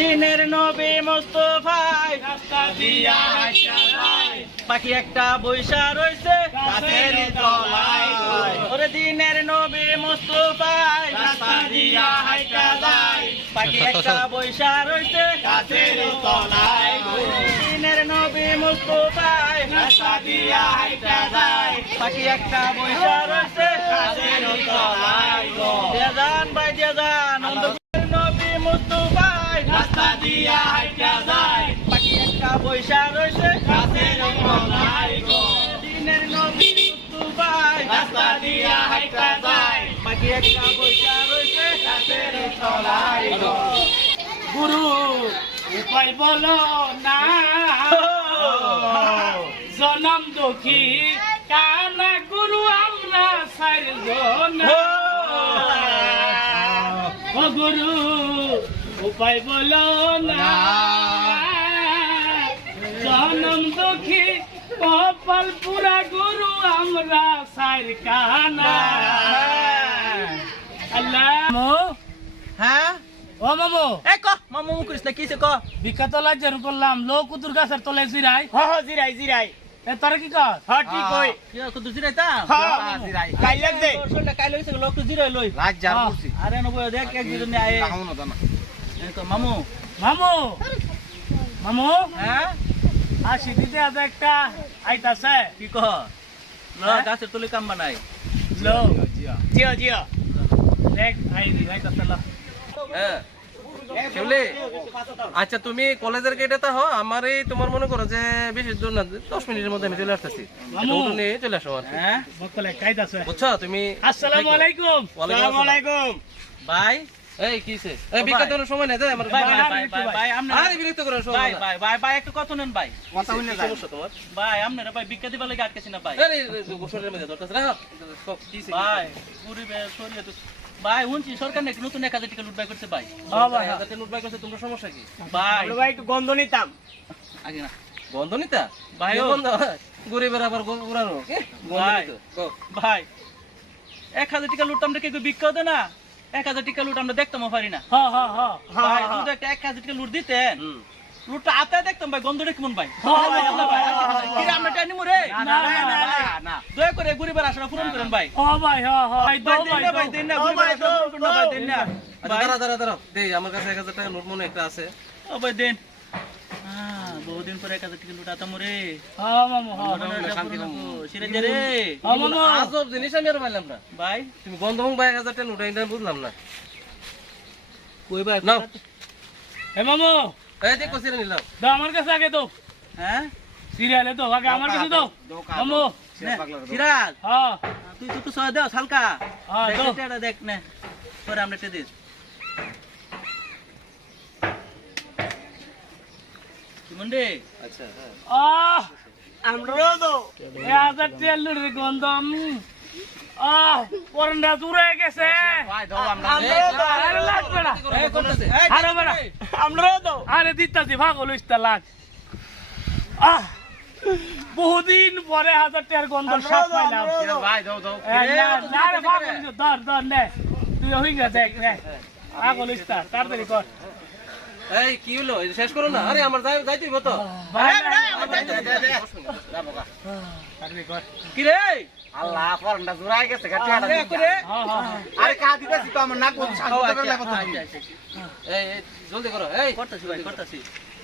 দিনের নবী মুস্তাফায় রাস্তা দিয়া হাইটা যায় পাখি একটা বৈশা রইছে গাছের তলায় ওরে দিনের নবী মুস্তাফায় রাস্তা দিয়া হাইটা যায় পাখি একটা বৈশা রইছে গাছের তলায় দিনের নবী মুস্তাফায় রাস্তা দিয়া হাইটা যায় পাখি একটা বৈশা রইছে গাছের তলায় দেজান ভাই দেজান নবী মুস্তাফায় রাস্তা দিয়া হাইটা যায় পাখি একটা বৈশা রইছে গাছের তলায় দিনের নবী মুস্তাফায় রাস্তা দিয়া হাইটা যায় পাখি একটা বৈশা রইছে গাছের তলায় গুরু উপায় বলো না জনম দুঃখী কানা গুরু আমরা চারজন ও গুরু উপায় বলো না জনম দুঃখী কপাল পুরা গুরু আমরা চার কানা আল্লাহ হ্যাঁ ও মামু এ ক মামু করিস না কিছে ক বিখ্যাত লাজার করলাম লো কুতুর গাছের তলে জিরাই জিরাই জিরাই এ তোর কি কর হ্যাঁ ঠিক কই কি কুতুর জিরাই তা হ্যাঁ জিরাই কাই লাগ দে সোলটা কাই লইছে লোক তো জিরাই লই লাজার করছি আরে নবো দেখ এক দিন আয়ে কামু না জানা এ তো মামু মামু মামু হ্যাঁ আসি দিতে আজ একটা আইতাছে কি ক ল গাছের তলে কাম বানাই লো জিও জিও দেখ আইতাছে ল শিবলি আচ্ছা তুমি কলেজের গেটে তো হো আমার এই তোমার মনে করো যে বেশি দূর না 10 মিনিটের মধ্যে আমি চলে আসতেছি নিয়ে চলে আসো হ্যাঁ বকলে কাইদাছে বুঝছো তুমি আসসালামু আলাইকুম ওয়ালাইকুম আলাইকুম ভাই এই কিছে এই বিকাশ দেওয়ার সময় নাই যায় আমার ভাই ভাই আপনি আরে বিরক্ত করার সময় ভাই ভাই ভাই ভাই একটু কত নেন ভাই কথা হইলে সমস্যা তোমার ভাই আপনারা ভাই বিক্কা দিবা লাগি আটকেছি না ভাই আরে গোসলের মধ্যে ধরতেছ রাখো কিছে ভাই পুরিবে সরিয়ে তো ভাই হুনছি সরকার নাকি নতুন 1000 টাকা লুট বাই করছে ভাই হ্যাঁ ভাই 1000 টাকা লুট বাই করছে তোমার সমস্যা কি ভাই ভাই একটু গন্ধ নিতাম আগে না বন্ধ নিতা ভাই বন্ধ গরিবের আবার উড়ানো ভাই ভাই 1000 টাকা লুট আমরা কি বিক্কা দে না 1000 টাকা লুট আমরা দেখতামও পারি না হ্যাঁ হ্যাঁ হ্যাঁ ভাই যদি একটা 1000 টাকা লুট দিতেন লুটটা আতে দেখতাম ভাই গন্ধটা কেমন ভাই কি আমরা টানি মরে না না দয়া করে গরিবের আশা পূরণ করেন ভাই ও ভাই হ্যাঁ হ্যাঁ ভাই দেন না গরিবের আশা পূরণ করুন ভাই দেন না আচ্ছা দাঁড়া দেই আমার কাছে 1000 টাকা নোট মনে একটা আছে ও ভাই দেন বহুদিন পরে 1000 টাকা লুটাতাম মরে হ্যাঁ মামু হ্যাঁ শান্তি সিরাজ রে হ্যাঁ মামু আজব জিনিস আমি আর পাইলাম না ভাই তুমি গন্ধমং ভাই 1000 টাকা লুটাই না বুঝলাম না কই ভাই নাও এ মামু এই যে কইছিলেন নিলাম দাও আমার কাছে আগে দাও হ্যাঁ সিরিয়ালে দাও আগে আমার কাছে দাও মামু সিরাজ হ্যাঁ তুই তো সয় দাও হালকা হ্যাঁ দাও এটা দেখ না পরে আমরা তে দিস কি মন্ডে আচ্ছা হ্যাঁ আমরা দাও এ আজার তেলুর গন্ধ পরনটা দূরে গেছে ভাই দাও আমরা আরে লাগবে না এই করতেছে আরে বেড়া আমরা দাও আরে দিতাছি ভাগল ইস্তা লাগ বহুদিন পরে 1000 টাকার গন্ধ সব পাইলাম ভাই দাও দাও না রে ভাগল ধর নে তুই হই গেছে দেখ নে ভাগল ইস্তা তাড়াতাড়ি কর এই কি হলো শেষ করো না আরে আমার যাইতেই হতো ভাই আমার যাইতে দে তাড়াতাড়ি কর কি রে আল্লাহ পরনটা জুড়াই গেছে আরে করে আরে কা দিতেছি তো আমার নাক বন্ধ শান্ত করে লাগো এই জলদি করো এই করতেছি ভাই করতেছি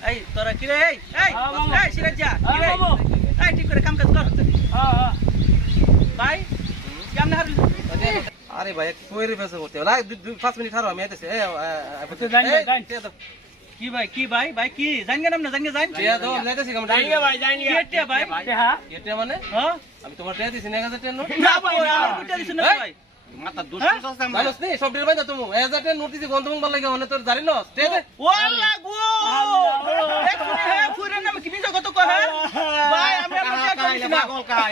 এই তোরা কি রে এই মামা। এই সিরাজ যা কি রে মামা। এই ঠিক করে কাম কাজ কর হ্যাঁ ভাই কেমনে হারলি আরে ভাই কইরে বেসে করতে লাগে 5 মিনিট হারো আমি আইতেছি এই কি ভাই ভাই কি জানগে নাম না জানগে জান টিয়া দাও যাইতেছি আমি জানিয়ে ভাই জানিয়ে কেটে ভাই হ্যাঁ এটা মানে হ্যাঁ আমি তোমার টিয়া দিছি 1000 টাকা নোট না ভাই আমার কুটা দিছ না ভাই মাথা দুষ্ট আছে আমার জানোস নি সব ডিল ভাই তুমি 1000 টাকা নোট দিছি গন্ধমং ভাল লাগে অনে তোর জানি না টিয়া দে ওয়াল্লাহ গো এক ফুরে হে ফুরে নাম কি বিজা কত কয় ভাই আমরা মজা করিস না পাগল কাই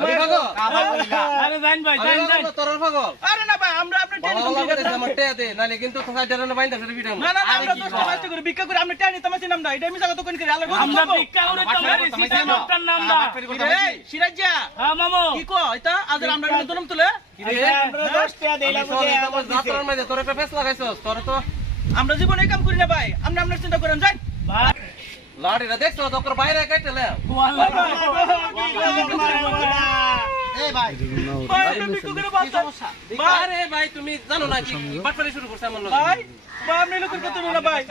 আরে ভাগো আবার বলিলা আরে জান ভাই জান জান তোর পাগল আরে না ভাই আমরা আপনি টেন ভালো কমপ্লিট করে আমার টিয়া দে নালে কিন্তু তো সাইডে না বাইন্দা ফেলে বিটাম না আমরা 10 টাকা করে ভিক্ষা করে আমরা টেন তামাসি নাম না এটা মিছা কত কোন করে আল্লাহ আমরা ভিক্ষা করে তোমার সিস্টেম নটার নাম না এই সিরাজ যা হ্যাঁ মামু কি কো এটা আজ আমরা নতুন তুলে আমরা 10 টাকা দিলাম যাত্রার মধ্যে তোর একটা ফেস লাগাইছস তোর তো আমরা জীবনে এই কাম করি না ভাই, আমরা আপনার চিন্তা করেন যাই। ভাই লাড়িটা দেখছো তোর বাইরে কাটলে ওয়াল্লাহ এই ভাই ভাই আপনি বিক্রি করে বাঁচান। ভাই আরে ভাই তুমি জানো না কি বাটপারি শুরু করছে আমার লগে ভাই ভাই আপনি লোকের কথা না ভাই।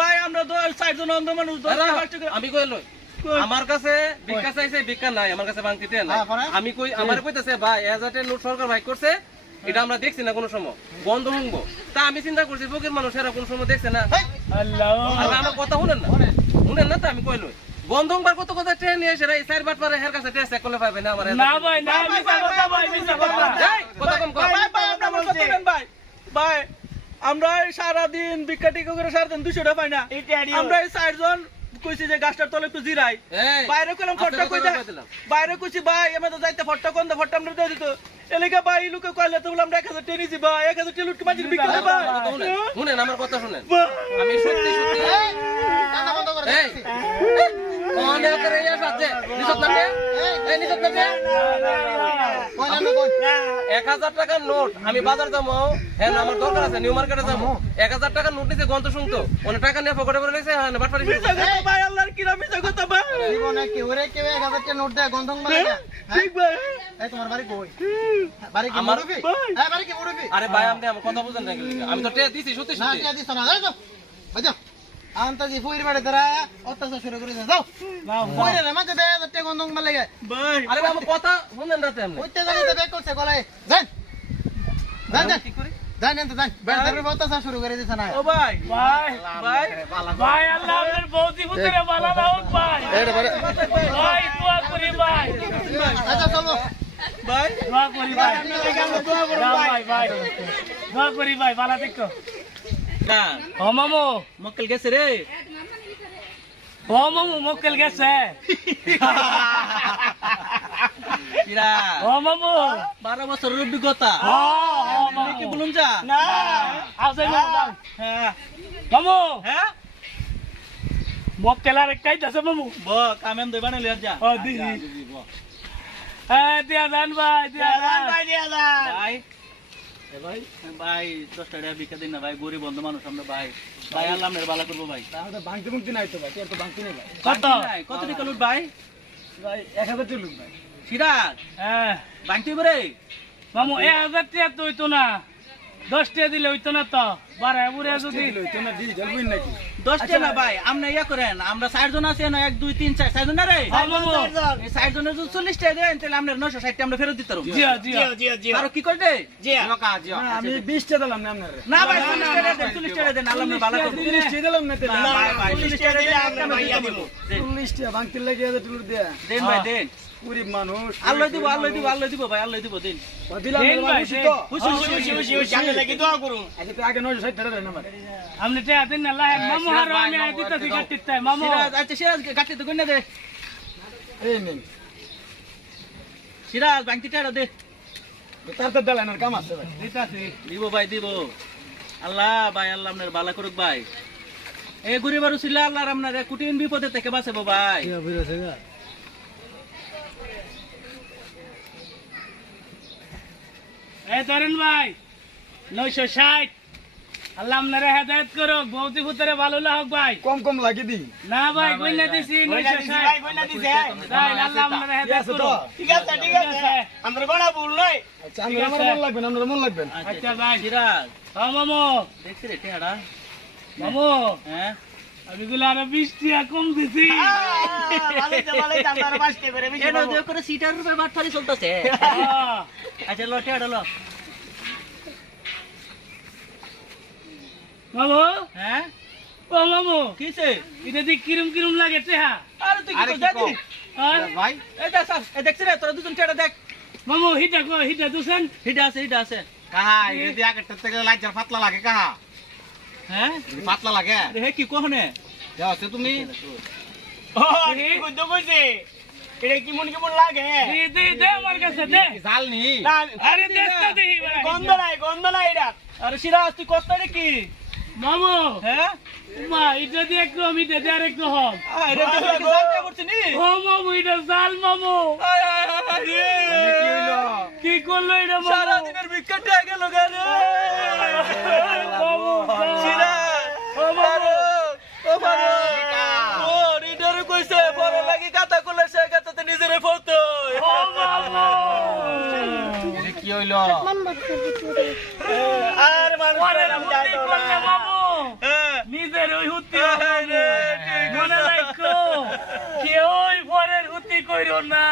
ভাই আমরা তো 60 জন অন্ধ মানুষ, 10 আরে, টাকা 5 টাকা আমি কই লই আমার কাছে ভিক্ষা চাইছে ভিক্ষা নাই আমার কাছে বাংকিতে নাই আমি কই আমার কইতাছে ভাই 1000 টাকা নোট সরকার ভাই করছে এটা আমরা দেখছি না কোনো সময় বন্ধ হইবো তা আমি চিন্তা করছি ফকির মানুষ এরা কোন সময় দেখছে না আল্লাহ আর আমার কথা শুনেন না তো আমি কই লই বন্ধ হবার কত কথা ট্রেন নিয়ে এসে এই চার বাট পারে হের কাছে টেস্ট করলে পাবে না আমার না ভাই না মিছা কথা ভাই মিছা কথা যাই কথা কম কর ভাই ভাই আপনি আমার কথা শুনেন ভাই। ভাই আমরা এই সারা দিন ভিক্ষা টিকা করে সারা দিন 200 টাকা পাই না। আমরা এই 60 জন কইছি যে গাছটার তলে একটু জিরাই, এই বাইরে কইলাম আস্তে ফটটা কই কথা দে, কই দিলাম। বাইরে কইছি ভাই আমি তো যাইতে ফটটা কোন দে, ফটটা আমরা দিয়ে দিত এলাকা ভাই লোকে কইলে তো বললাম 1000 টেনিছি ভাই, 1000 টেলুট কি মাঝির বিক্রি করে ভাই। শুনেন আমার কথা শুনেন আমি সত্যি কান্না বন্ধ করে এই কোনে করে ইয়া সাথে নিছত না এই নিছত না কই না কই 1000 টাকার নোট আমি বাজার যাবো হ্যাঁ আমার দরকার আছে নিউ মার্কেটে যাবো 1000 টাকার নোট নিছে গন্ত শুনতো অনেক টাকা নিয়ে পকেটে ভরে নিছে হ্যাঁ বাটপারি শুরু মিছা কথা ভাই, আল্লাহর কিরা মিছা কথা ভাই। জীবনে কি ওরে কেউ 1000 টাকা নোট দেয় গন্ধং মানে না ঠিক ভাই। এই তোমার বাড়ি কই বাড়ি কি আমার- মুরবি ভাই। এই বাড়ি কি মুরবি আরে ভাই আপনি আমার কথা বুঝেন না কি আমি তো টে দিছি সত্যি না সত্যি টিয়া দিছ না যাও বাজা আন্তাজি ফুইর বাড়ি তারা অত্যাচার শুরু করে দাও কই রে মাঝে 1000 টাকা গন্ধং মানে লাগে ভাই আরে ভাই আমার কথা শুনেন রাতে আপনি ওইতে জানিতে ব্যাক করছে গলায় যান যান যান কি করি যান এনতে যান বেড়ার অত্যাচার শুরু করে দিছ না ও ভাই ভাই ভাই ভাই আল্লাহ আপনার বৌদি পুত্রে বালা দাও ভাই এটা বাড়ি ভাই দোয়া করি ভাই আচ্ছা চলো ভাই দোয়া করি ভাই যাও ভাই ভাই দোয়া করি ভাই বালা দেখো না ও মামু মক্কেল গেছে রে। ও মামু মক্কেল গেছে কিরা ও মামু 12 বছরের অভিজ্ঞতা ও আপনি কি বলুন যা না আসে মামু হ্যাঁ মামু হ্যাঁ মক্কেল আর একটাই আছে মামু ব কামেন দই বানালি আর যা ও দিদি দিয়া দান ভাই দিয়া দান ভাই এ ভাই ভাই 10 টাকা ভিক্ষা দিন না ভাই, গরিব বন্ধু মানুষ আমরা ভাই। ভাই আল্লাহ আপনার ভালো করবো ভাই। তাহলে বাংতি মুক্তি নাই তো ভাই তোর তো বাংতি নেই ভাই কত কত টাকা লুট ভাই? ভাই 1000 টাকা লুট ভাই সিরাজ হ্যাঁ বাংতি করে মামু 1000 টাকা তো হইতো না 10 টাকা দিলে হইতো না তো বারে বুড়ে যদি তোমরা ডিজিটাল বুইন নাকি 10 টাকা না ভাই, আপনি ইয়া করেন আমরা 4 জন আছি না 1 2 3 4 4 জন না রে। হ্যাঁ মামু এই 4 জনের যদি 40 টাকা দেন তাহলে আমরা 960 টাকা আমরা ফেরত দিতে পারবো। জি আর কি করতে? আমি 20 টাকা দিলাম না আপনারে না ভাই 40 টাকা দেন, 40 টাকা দেন, আল্লাহ আপনার ভালো করবো। 30 টাকা দিলাম না না ভাই ভাই 40 টাকা দিলে আমরা ভাইয়া দিব। 40 টাকা বাংতি লাগে 1000 টাকা দেয়া দেন ভাই দেন, গরিব মানুষ আল্লাহ দিব আল্লাহ দিব আল্লাহ দিব ভাই, আল্লাহ দিব দেন। দিলাম দেন ভাই, খুশি দেন। তো খুশি আমি লাগি দোয়া করুন আচ্ছা তো আগে 960 টাকা দেন আমার আমনে টাকা দিন না লাহে মামু হার আমি দিতে কাটতে মামু সিরাজ আচ্ছা সিরাজ গাটি তো কইনা দে। এই নেন সিরাজ বাংতি টাকা দে। তার তো দেলেন আর কাম আছে ভাই দিতাছি দিব ভাই দিব। আল্লাহ ভাই আল্লাহ আপনার ভালো করুক ভাই। এই গরিবার ছিল আল্লাহ আপনার কঠিন বিপদে থেকে বাঁচাবো ভাই। এই ধরেন ভাই 960 আল্লাহ আপনারে হেদায়েত করুক বৌদি পুত্রে ভালো লাগ ভাই কম কম লাগি দি না ভাই কইনা দিছি 960 কইনা দিছে তাই আল্লাহ আপনারে হেদায়েত আছে তো? করুক ঠিক আছে আমরা বড় ভুল নয় আচ্ছা আমি ঠিক আমার আছে। মন লাগবেন আপনার মন লাগবেন আচ্ছা ভাই সিরাজ হ্যাঁ মামু দেখছি রে টেহারা মামু হ্যাঁ আমি গুলো আরো 20 টাকা কম দিছি কেন দেও করে সিটার রূপে বাটফারি চলতেছে। হ্যাঁ। আচ্ছা লো টেহারা লো। মামু হ্যাঁ ও মামু কিছে? এটা দি কিরম কিরম লাগে টেহা আরে তুই কি দাদি? হ্যাঁ ভাই এই দেখ স্যার এই দেখছিস রে তোরা দুজন টেহারা দেখ। মামু হিটা কো হিটা দুছেন হিডা আছে হিডা আছে। কাহা এই দিয়া কাটতে থেকে লাইজার পাতলা লাগে কাহা হ্যাঁ পাতলা লাগে হে কি কোহনে? যাও তুমি ও কি কইতো কইছে এটা কেমন কেমন লাগে দে দে আমার কাছে দে জাল নি আরে দেশটা দেই গন্ধ নাই এটা আরে সিরাজ তুই কষ্ট রে কি? মামু হ্যাঁ মা এটা দিয়ে একটু আমি এটা দিয়ে আর একটু হম আরে তুই কি জানতে পারছিস নি? ও মামু এটা জাল মামু আয় আয় আয় রে। কি হইলো কি করলো এটা সারা মামু দিনের ভিক্ষাটা গেল গা রে। মামু সিরাজ হইল আর মানুষ পরের নাম হুতি যাইতো করলে না। বাবু হ্যাঁ। নিজের ওই হুতি রে, ঠিক মনে রাখো কেউই পরের হুতি কইরো না